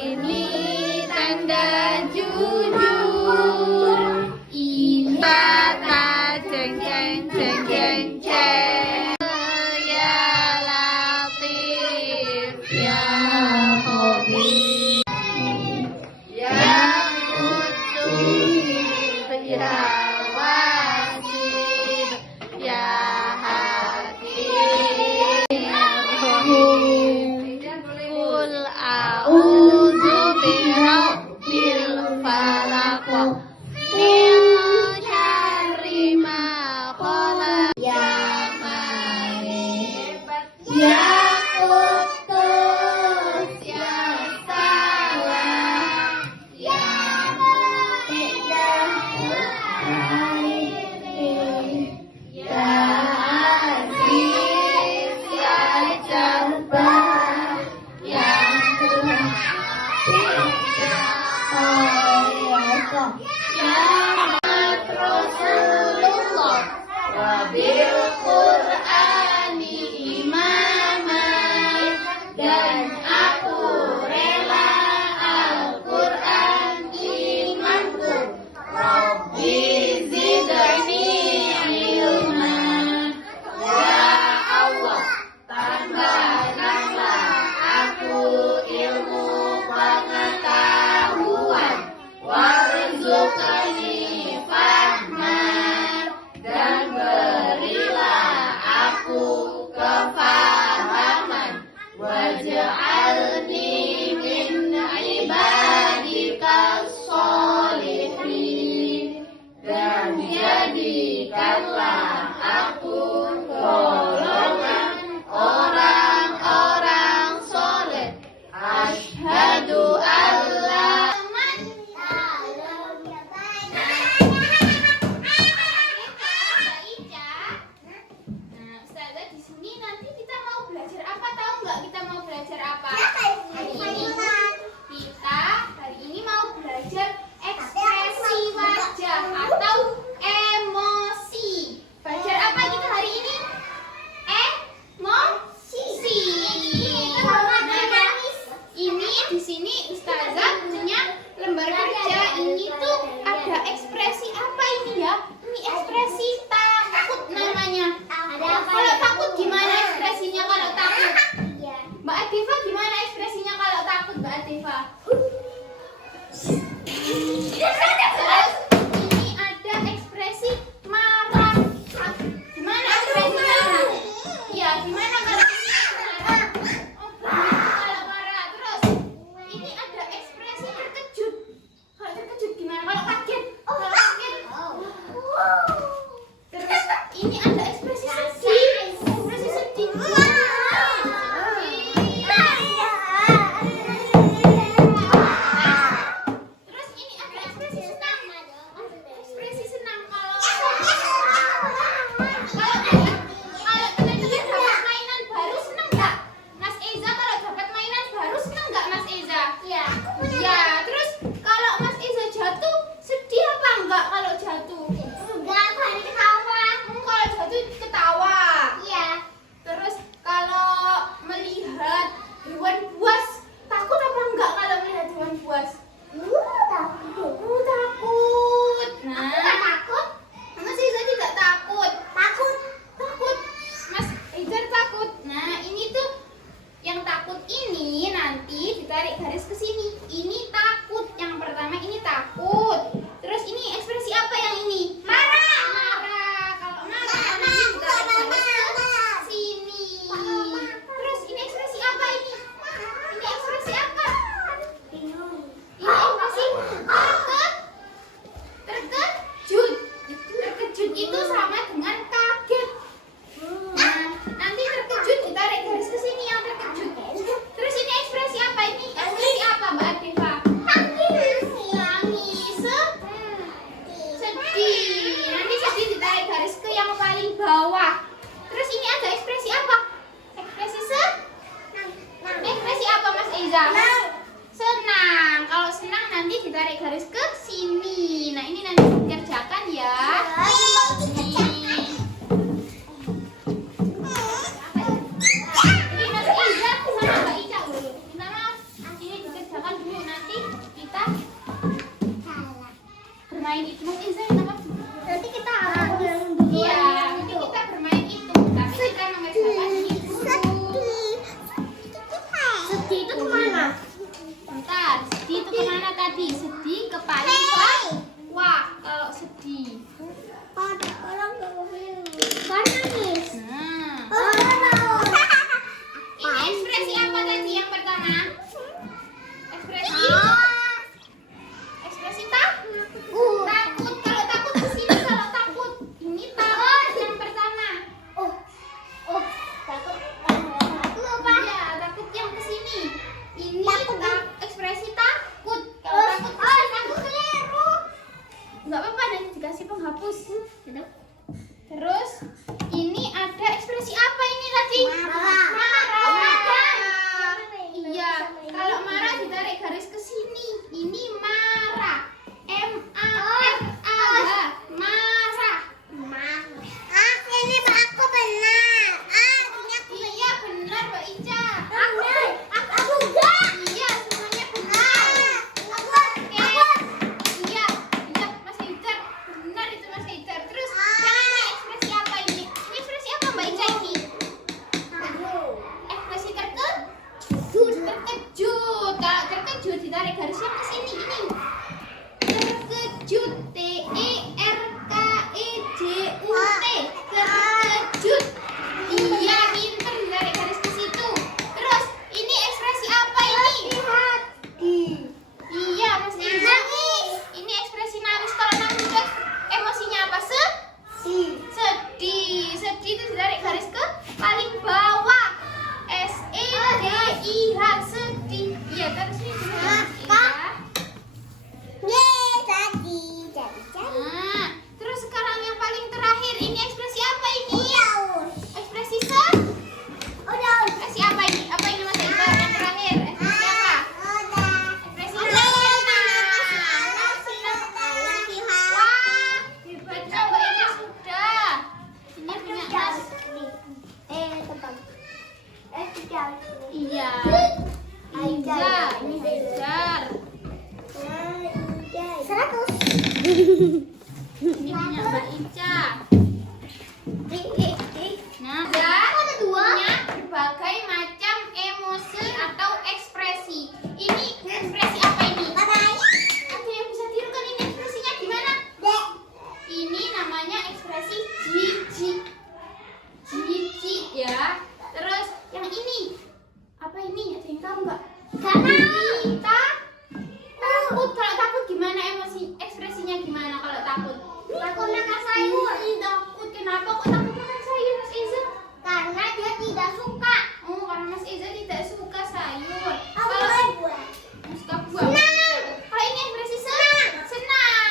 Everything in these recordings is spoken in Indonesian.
ini tanda jujur. Kata jeng jeng jeng jeng jeng. Ya Latif ya Khabir ya Kutub ya Wasid ya Hakim Qul a'udzu birabbil falaq min syarri ma khalaq ya Malik ya Qudus ya Salam ya Mu'izz ya Aziz ya Jabbar ya Muhammad Rasulullah wa bil Qur'ani imaman, dan aku rela Al-Qur'an imanku. Rabbi zidni ilma, ya Allah tambahkanlah aku ilmu pengetahuan. Warzuqni fahman, dan berilah aku kefahaman. Waj'alni min ibadika sholihin, dan jadikanlah aku golongan orang-orang soleh. Asyhadu alla Hari ini mau belajar ekspresi wajah atau emosi. Belajar apa kita hari ini? Emosi. Ini di sini Ustazah punya lembar kerja. Ini tuh ada ekspresi apa ini ya? Ini ekspresi takut namanya. Kalau takut gimana ekspresinya kalau takut? Mbak Atifa gimana ekspresinya kalau takut, Mbak Atifa? Terus ini ada ekspresi marah. Gimana ekspresi marah? Ya, gimana kalau marah? Oh, kalau marah. Terus ini ada ekspresi terkejut. Kalau terkejut gimana? Kalau kaget? Kalau kaget? Terus ini ada ekspresi sedih. Ekspresi sedih. Garis ke sini. Ini takut. Yang pertama ini takut. Terus ini ekspresi apa yang ini? Marah. Marah. Kalau marah nanti ditarik garis ke sini. Terus ini ekspresi apa ini? Ini ekspresi apa? Ini ekspresi terkejut. Terkejut itu sama dengan kaget. Nah, nanti terkejut ditarik garis ke sini yang terkejut. Terus ini ekspresi apa ini? Ekspresi apa, Mbak Atifa? Nangis. Sedih. Nanti sedih ditarik garis ke yang paling bawah. Terus ini ada ekspresi apa? Ekspresi ekspresi apa, Mas Eza? Senang. Kalau senang nanti ditarik garis ke sini. Nah, ini nanti dikerjakan ya. Ini Mas Eza sama Mbak Ica dulu. Minta maaf. Ini dikerjakan dulu bermain itu. Mas Iza yang apa? Nanti kita Iya, nanti kita bermain itu. Tapi kita mengerjakan itu. sedih itu kemana? Bentar, sedih itu kemana tadi? Sedih ke paling bawah. Kalau sedih. Kan nangis. Nah, Oh, ini ekspresi apa tadi yang pertama? Ekspresi ekspresi takut. Takut. Kalau takut ke sini, kalau takut. Ini takut yang pertama. Iya, takut yang ke sini. Ini ekspresi takut. Kalau takut ke sini, aku keliru. Enggak apa-apa, nanti dikasih penghapus. Terus ini ada ekspresi apa ini tadi? Marah. Iya, kalau marah ditarik garis ke sini. Ini marah. M-A-R-A-H. Marah. Ini aku benar. Iya, benar Mbak Ica. Aku enggak. Iya, semuanya benar. Iya, Mas Haidar. Benar itu Mas Haidar. Terus yang ini ekspresi apa ini? Ini ekspresi apa Mbak Ica ini? Ekspresi terkejut. Kalau terkejut ditarik garisnya ke sini ini. Terkejut. T-E-R-K-E-J-U-T. Terkejut. Iya, pinter ditarik garis ke situ. Terus ini ekspresi apa ini? Iya, Mas Iza. Ini ekspresi nangis. Kalau nangis itu emosinya apa? Sedih. Sedih itu ditarik garis ke paling bawah. S-E-D-I-H. Sedih. Iya, terus ini juga Mas Iza. Nah, terus sekarang yang paling terakhir ini ekspresi apa ini? Ekspresi ekspresi apa ini? Apa ini Mas Iza? Yang terakhir ekspresi apa? Ekspresi senang. Wah, hebat Mbak Ica sudah. Ini punya Mas. Iya. Iza, ini Haidar. Ini punya Mbak Ica. Nah, ada punya berbagai macam emosi atau ekspresi. Ini ekspresi apa ini? Ada yang bisa tirukan ini ekspresinya gimana? Ini namanya ekspresi jijik. Jijik ya. Terus yang ini apa ini? Ada yang tahu nggak? Takut. Kalau takut gimana emosi? Ekspresinya gimana kalau takut? Takut makan sayur. Takut. Kenapa kok takut makan sayur Mas Iza? Karena dia tidak suka. Oh, karena Mas Iza tidak suka sayur. Aku Kalau buat. suka buah. Kalau ini ekspresi senang.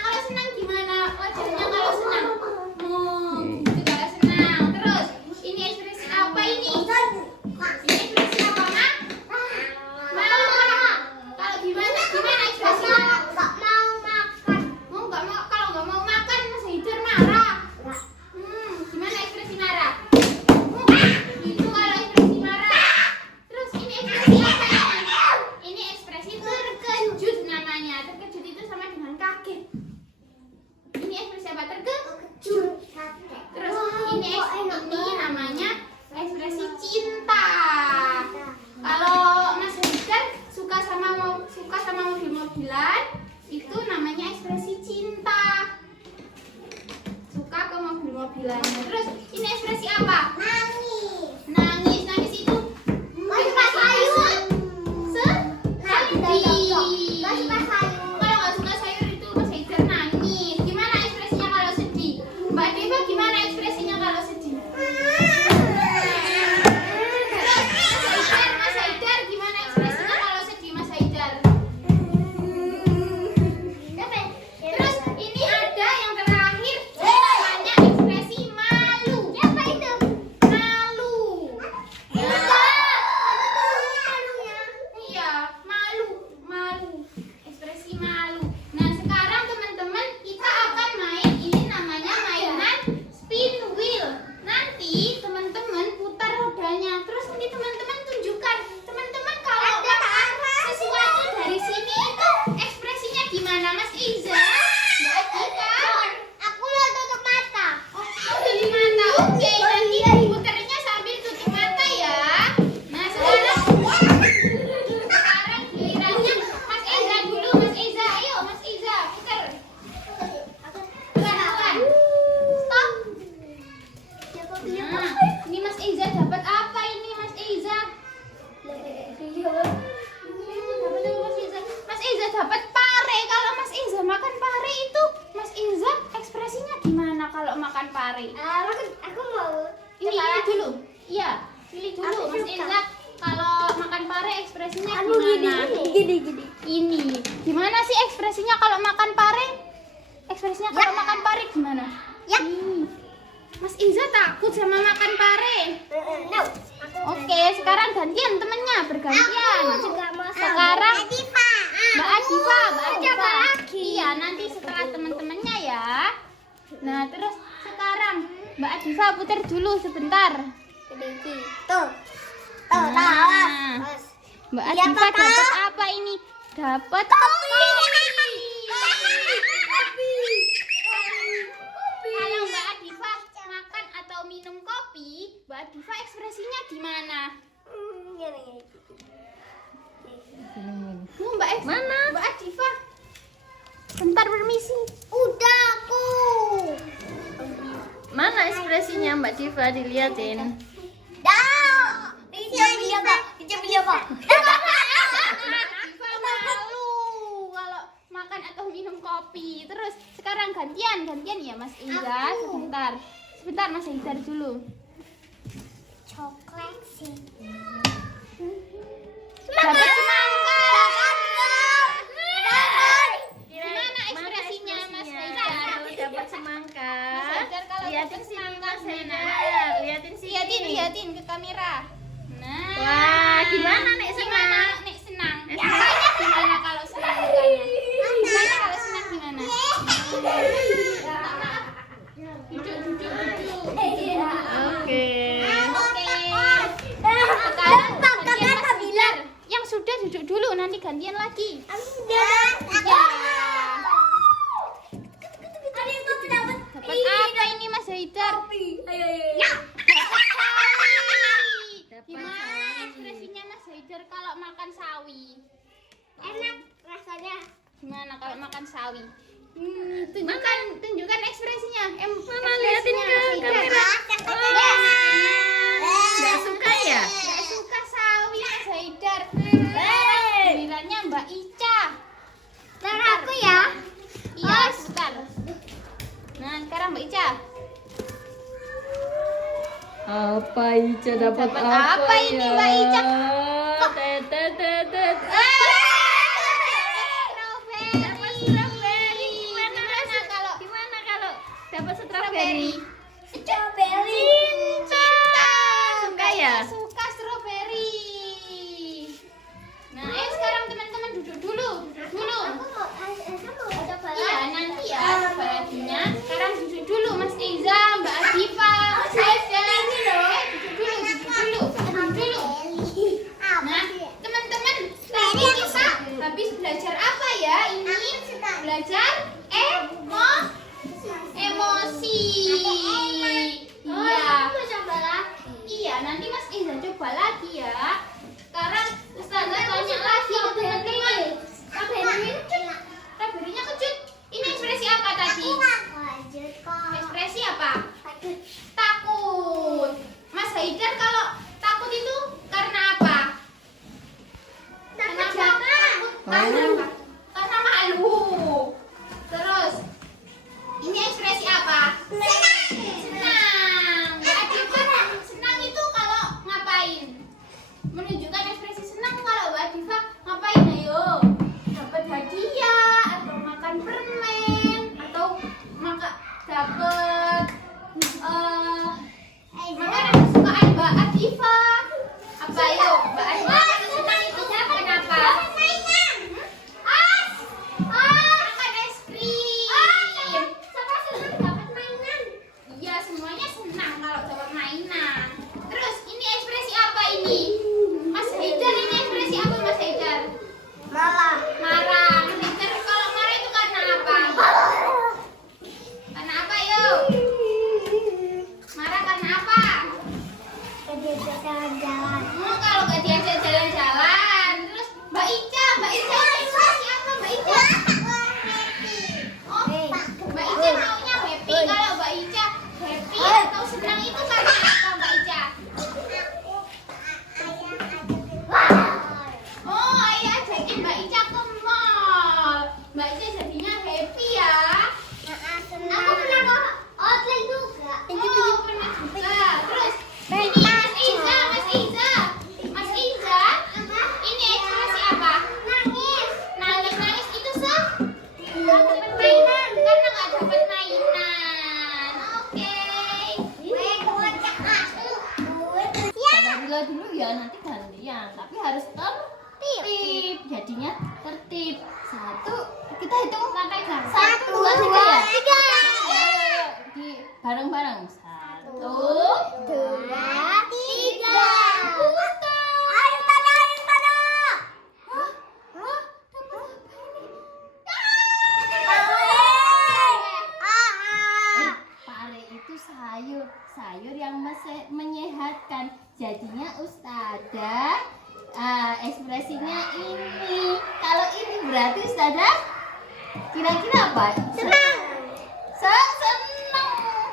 Kalau senang gimana wajahnya kalau senang? Oh, gitu kalau senang. Terus ini ekspresi apa ini? Ini ekspresi apa, Ma? Marah. Kalau gimana ekspresi marah? Nggak mau makan. Kalau nggak mau makan Mas Haidar marah. Gimana ekspresi marah? Itu kalau ekspresi marah. Terus ini ekspresi apa ini? Ini ekspresi terkejut namanya. Terkejut itu sama dengan kaget. Ini ekspresi apa? Terkejut. Terus ini namanya ekspresi cinta. Kalau Mas Haidar suka sama mobil-mobilan, itu namanya ekspresi cinta. Suka ke mobil-mobilan. Terus ini ekspresi apa? Nangis itu Suka sayur. sedih. Nggak suka sayur. Kalau nggak suka sayur itu Mas Haidar nangis. Gimana ekspresinya kalau sedih? Mbak Deva gimana ekspresinya kalau sedih? Mas Haidar gimana ekspresinya kalau sedih Mas Haidar? Terus ini ada yang terakhir namanya ekspresi malu. Apa itu? Malu. Iya, malu. Ekspresi malu. Nah, sekarang teman-teman kita akan main ini namanya mainan spin wheel. Nanti teman-teman putar rodanya. Terus nanti teman-teman tunjukkan. Teman-teman kalau sesuatu dari sini itu ekspresinya gimana Mas Iza? Mbak Adit Iza dapat pare. Kalau Mas Iza makan pare itu, Mas Iza ekspresinya gimana kalau makan pare? Aku mau. Ini dulu. Iya, pilih dulu Aku Mas suka. Iza. Kalau makan pare ekspresinya Aku gimana? gini. Ini. Gimana sih ekspresinya kalau makan pare? Ekspresinya kalau Ya. makan pare gimana? Ya. Ini. Mas Iza takut sama makan pare. No. Oke, sekarang gantian temennya, bergantian. Aku juga mau. Sekarang Adifa. Mbak Adifa, Mbak Coba Adifa. lagi. Iya, nanti setelah teman-temannya ya. Nah, terus sekarang Mbak Adifa putar dulu sebentar. Tuh. Nah. Mbak Iya, Adifa Kakak. dapat apa ini? Dapat Kopi. Kalau Mbak Adifa makan atau minum kopi, Mbak Adifa ekspresinya gimana? Mana? Mbak Adifa. Bentar permisi. Udah aku. Mana ekspresinya Mbak Diva, diliatin. Dah. Dicoba. Adifa malu kalau makan atau minum kopi. Terus sekarang gantian ya Mas Iza. Sebentar Mas Haidar dulu. Coklat sih. Dapat semangka. Gimana ekspresinya, Mas Haidar? Kalau dapat semangka. Mas Haidar kalau Liatin dapat sini semangka Mas gimana? Haidar. Liatin sini. Liatin ke kamera. Nah. Wah, gimana Nek senang? Gimana Nek senang? Mukanya gimana kalau senang mukanya? Gimana kalau senang gimana? Duduk. Oke. Oke. Sekarang gantian Mas Haidar. Yang sudah duduk dulu, nanti gantian lagi. Ya. Dapat apa ini Mas Haidar? Ya. Gimana ekspresinya Mas Haidar kalau makan sawi? Enak rasanya. Gimana kalau makan sawi? Tunjukkan ekspresinya. Mana liatin ke kamera. Nggak suka ya? Gak suka sawi Mas Haidar. Gilirannya Mbak Ica. Cara aku ya. Iya, sebentar. Nah, sekarang Mbak Ica. Apa Ica dapat Dapat apa ini, Mbak Ica? Tetet. Strawberry. Gimana kalau dapat Strawberry? Strawberry. Cinta. Suka ya? Suka strawberry. Nah, ayo sekarang teman-teman duduk dulu. Aku mau coba Iya, nanti ya coba laginya. Sekarang duduk dulu Mas Iza, Mbak Adifa, Mas Haidar. Duduk dulu. Nah, teman-teman, tadi kita habis belajar apa ya? Ini belajar emosi. Iya. Iya, nanti Mas Iza coba lagi ya. Sekarang Ustazah tanya lagi ke teman-teman. Strawberry-nya kecut. Ini ekspresi apa tadi? Ekspresi apa? Takut. Mas Haidar kalau takut itu karena apa? Kenapa takut? Karena malu. Terus ini ekspresi apa? Senang. Mbak Adifa senang itu kalau ngapain? Menunjukkan ekspresi senang kalau Mbak Adifa ngapain? Ayo, dapat hadiah atau makan permen atau dapat makanan kesukaan Mbak Adifa. Apa yuk? Mbak Adifa senang itu kenapa? mainan karena nggak dapat mainan. Oke. Sabar dulu ya, nanti gantian. Tapi harus tertib. Jadinya tertib. Satu, kita hitung sampai kan. 1, 2, 3 ya. Ayo, di bareng-bareng. 1, 2, 3. Pare itu sayur yang menyehatkan. Jadinya Ustazah ekspresinya ini. Kalau ini berarti Ustazah kira-kira apa? Senang. Senang.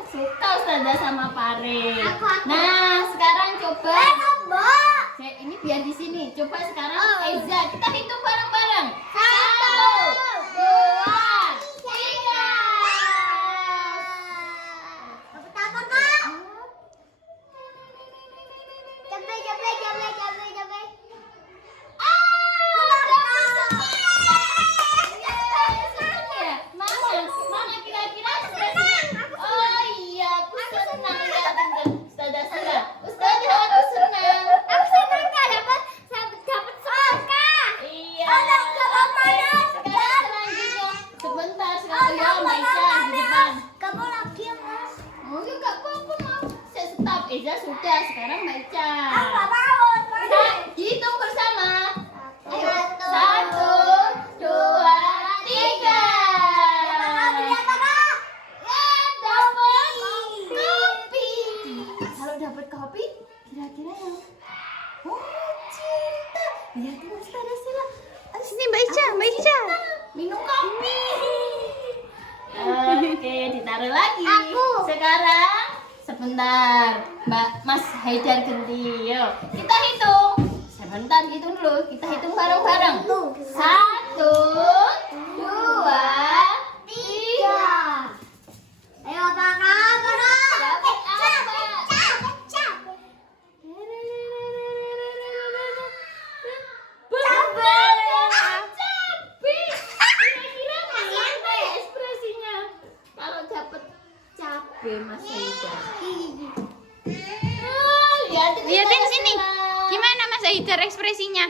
Suka Ustazah sama pare. Nah, sekarang coba. Ini biar di sini. Coba sekarang Eza, kita hitung bareng-bareng. 1, 2, 3. Mana kira-kira ekspresinya? Oh iya, aku senang ya. Ustazah senang. Ustazah aku senang. Iya. Oke, sekarang selanjutnya. Sebentar, sekarang ya Mbak Ica di depan. Kamu lagi mas? Oh ya nggak apa-apa mau. Stop, Eza sudah. Sekarang Mbak Ica. Kita hitung bersama. Ayo, 1, 2, 3. Kalau dapat kopi, kira-kira yang cinta. Lihat tuh Ustazah Sila. Sini Mbak Ica. Minum kopi. Oke, ditaruh lagi. Aku. Sekarang sebentar, Mas Haidar ganti. Yuk, kita hitung. Sebentar hitung dulu. Kita hitung bareng-bareng. 1, 2, 3. Ayo tangan. Dapat apa? Benar, cabai. Kira-kira apa ya ekspresinya? Kalau dapat cabai Mas Haidar. Lihatin sini. Gimana Mas Haidar ekspresinya?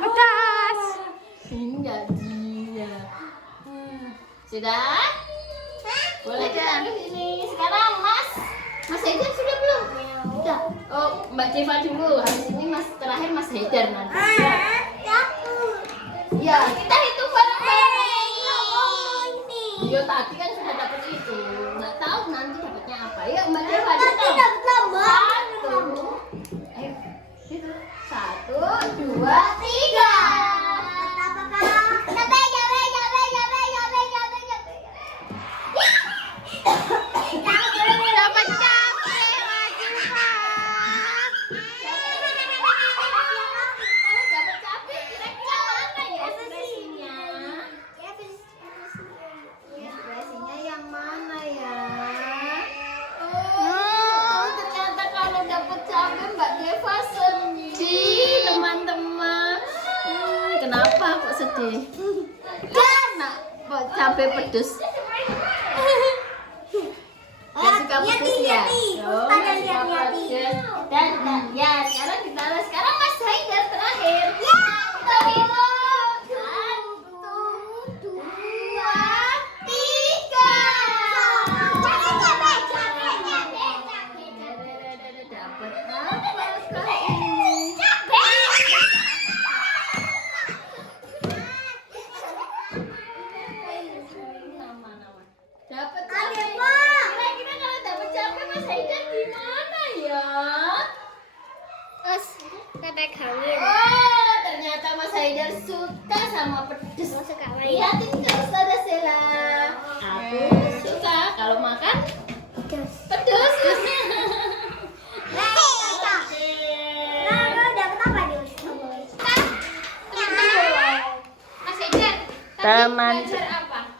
Pedas. Enggak dia. Sudah? Boleh kan ke sini. Sekarang Mas Haidar sudah belum? Sudah. Oh, Mbak Deva dulu. Habis ini terakhir Mas Haidar nanti. Ya, kita hitung bareng-bareng. Yo tadi kan sudah dapat itu. Nggak tahu nanti dapatnya apa. Ya Mbak Deva hitung. 1. Ayo. Hitung. 1, 2, 3. Dapat cabai lagi, Pak. Kalau dapat cabai kira-kira mana ya ekspresinya? Ekspresinya yang mana ya? Oh, ternyata kalau dapat cabai Mbak Deva sedih, teman-teman. Kenapa kok sedih? Karena kok cabai pedes. Gak suka pedes ya? Oh, gak suka pedes. Dan ya sekarang sekarang Mas Haidar terakhir. Kita hitung. 1, 2, 3. Dapat apa ini? Nama-nama. Dapat cabai. Kira-kira kalau dapat cabai Mas Haidar gimana ya? Oh, ternyata Mas Haidar suka sama pedes. Lihatin ke Ustazah Sela. Aku suka kalau makan pedes. Mas Haidar, tadi Teman. belajar apa?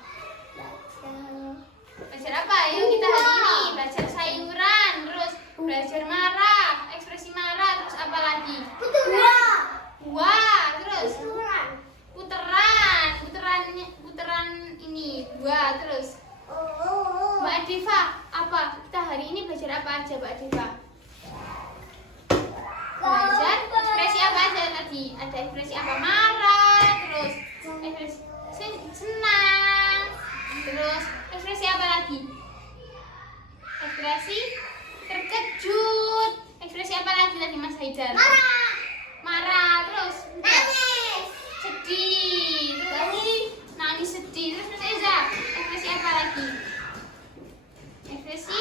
Belajar apa? Ayo kita hari ini belajar sayuran, terus belajar marah, ekspresi marah, terus apa lagi? Wah, terus lagi? Ada ekspresi apa? Marah, terus ekspresi senang, terus ekspresi apa lagi? Ekspresi terkejut. Ekspresi apa lagi tadi Mas Haidar? Marah, terus sedih, terus nangis sedih, terus Mas Eza ekspresi apa lagi? Ekspresi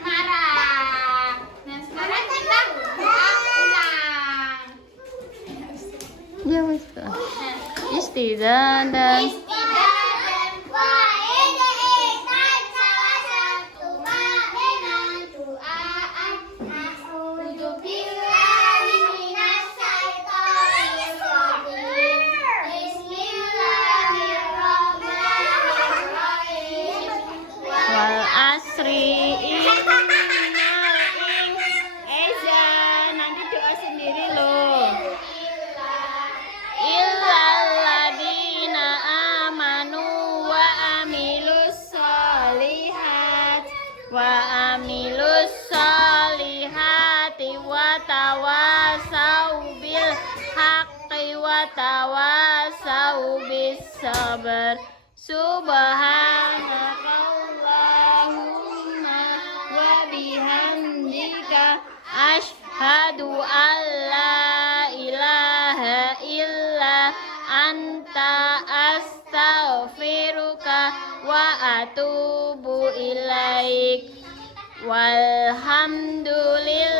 marah. Nah sekarang kita ulang. Ya wis. Nah, Istidadah. istidadan salah satu makna doaan. A'udzu billahi minas syaitonir rajim. Bismillahirrahmanirrahim. Wal asri innal eza. Nanti doa sendiri loh. Illalladzina amanu wa amilus solihat wa tawasau bil haqqi wa tawasau bis sabr. Subhanakallahumma wa bihamdika asyhadu an la ilaha illa anta astaghfiruka wa atubu ilaik. Walhamdulillah.